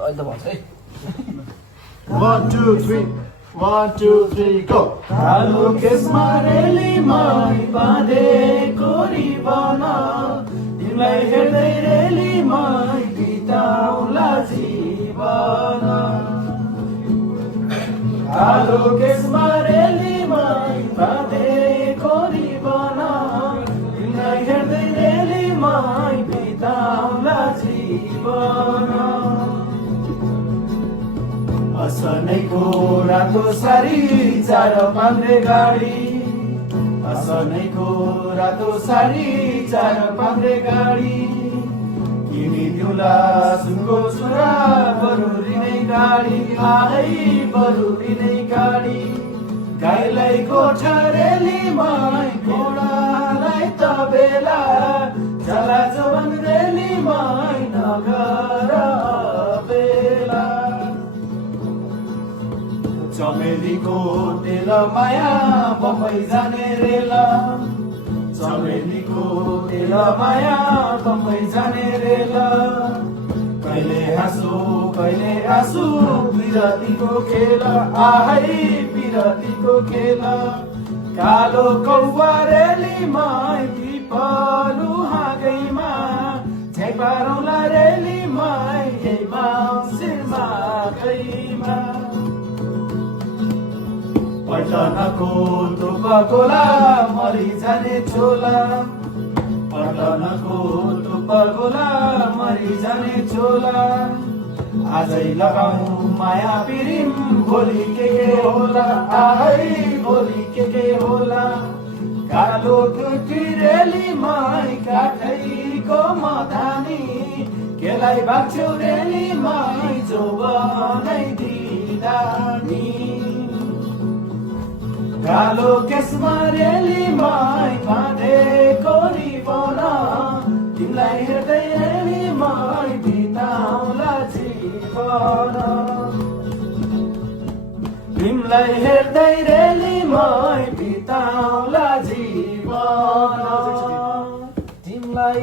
अहिले त भन्छ है 1 2 3 1 2 3 go कालो केसमा रेलीमाई बाँधेको रिबन तिमीलाई हेर्दै रेलीमाई बिताउला जीवन कालो केसमा रेलीमाई बाँधेको रिबन तिमीलाई हेर्दै रेलीमाई बिताउला जीवन असनैको रातो सारी चार पाङ्रे गाडी असनैको रातो सारी चार पाङ्रे गाडी तिमी दिउला सुनको चुरा बरुरी नै गाडी आए बरुरी नै गाडी गाईलाई गोठा रेलीमाई घोडालाई तबेला चला जवन रेलीमाई नगर बेला चमेलीको तेल माया बम्बई जाने रेला चमेलीको तेल माया बम्बई जाने रेला कहिले हाँसु बिरतीको खेल आहै बिरतीको खेल कालो कौवा रेलीमाई पिपलु हाँगैमा झैपारौँला रेलीमाई यही मङ्सिरमा गैमा पटनको तुपकोला मरि जाने चोला पटनको तुपकोला मरि जाने चोला आजै लगाऊ माया पिरिम भोलि के होला आहै भोलि के होला कालो टुटी रेलीमाई काठैको मधानी केलाई भाग्छौ रेलीमाई जोबनै दिदानी कालो केसमा रेलीमाई बाँधेको रिबन तिमीलाई हेर्दै रेलीमाई बिताउला जीवन तिमीलाई हेर्दै रेलीमाई बिताउला जीवन तिमीलाई